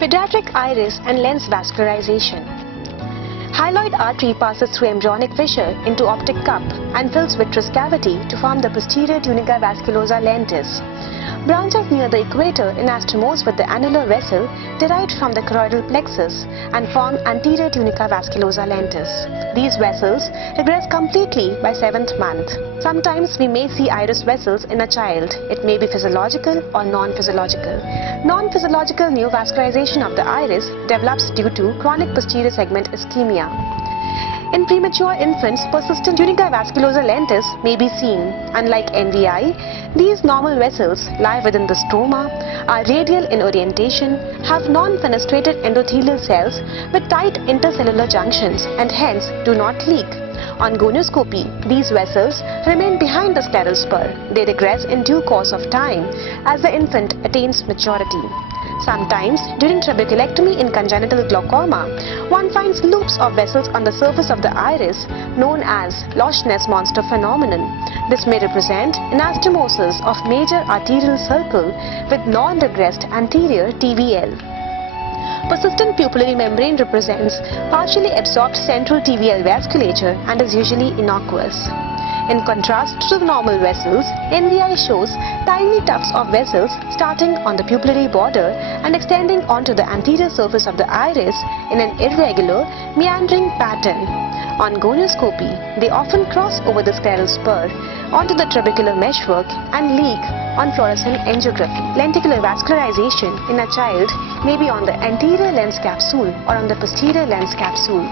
Pediatric iris and lens vascularization. Hyaloid artery passes through embryonic fissure into optic cup and fills vitreous cavity to form the posterior tunica vasculosa lentis. Branches near the equator anastomose with the annular vessel derived from the choroidal plexus and form anterior tunica vasculosa lentis. These vessels regress completely by 7th month. Sometimes we may see iris vessels in a child. It may be physiological or non-physiological. Non-physiolocal neovascularization of the iris develops due to chronic posterior segment ischemia. In premature infants, persistent tunica vasculosa lentis may be seen. Unlike NVI, these normal vessels lie within the stroma, are radial in orientation, have non-fenestrated endothelial cells with tight intercellular junctions and hence do not leak. On gonioscopy, these vessels remain behind the scleral spur. They regress in due course of time as the infant attains maturity. Sometimes, during trabeculectomy in congenital glaucoma, one finds loops of vessels on the surface of the iris known as Loch Ness monster phenomenon. This may represent anastomosis of major arterial circle with non-regressed anterior TVL. Persistent pupillary membrane represents partially absorbed central TVL vasculature and is usually innocuous. In contrast to the normal vessels, NVI shows tiny tufts of vessels starting on the pupillary border and extending onto the anterior surface of the iris in an irregular, meandering pattern. On gonioscopy, they often cross over the scleral spur onto the trabecular meshwork and leak on fluorescent angiography. Lenticular vascularization in a child may be on the anterior lens capsule or on the posterior lens capsule.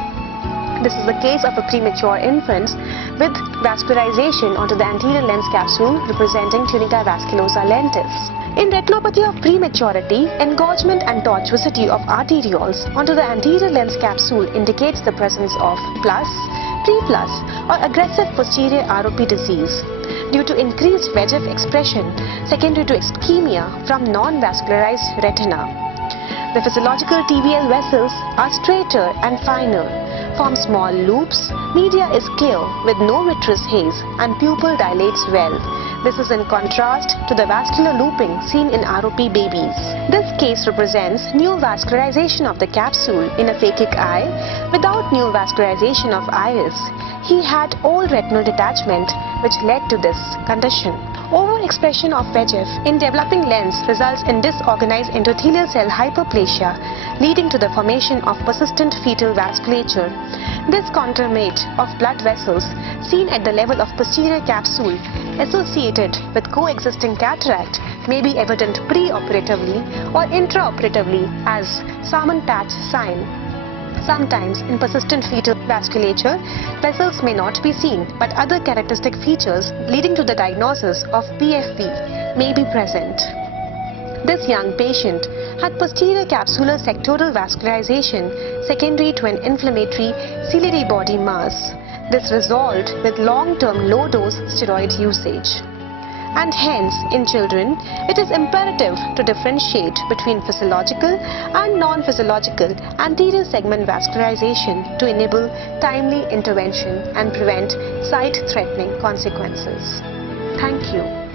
This is the case of a premature infant with vascularization onto the anterior lens capsule representing tunica vasculosa lentis. In retinopathy of prematurity, engorgement and tortuosity of arterioles onto the anterior lens capsule indicates the presence of plus, pre-plus or aggressive posterior ROP disease due to increased VEGF expression secondary to ischemia from non-vascularized retina. The physiological TVL vessels are straighter and finer, form small loops, media is clear with no vitreous haze and pupil dilates well. This is in contrast to the vascular looping seen in ROP babies. This case represents neovascularization of the capsule in a phakic eye without neovascularization of iris. He had all retinal detachment which led to this condition. Overexpression of VEGF in developing lens results in disorganized endothelial cell hyperplasia, leading to the formation of persistent fetal vasculature. This contermate of blood vessels seen at the level of posterior capsule associated with coexisting cataract may be evident preoperatively or intraoperatively as Salmon patch sign. Sometimes in persistent fetal vasculature, vessels may not be seen, but other characteristic features leading to the diagnosis of PFV may be present. This young patient had posterior capsular sectoral vascularization secondary to an inflammatory ciliary body mass. This resolved with long-term low-dose steroid usage. And hence, in children, it is imperative to differentiate between physiological and non-physiological anterior segment vascularization to enable timely intervention and prevent sight-threatening consequences. Thank you.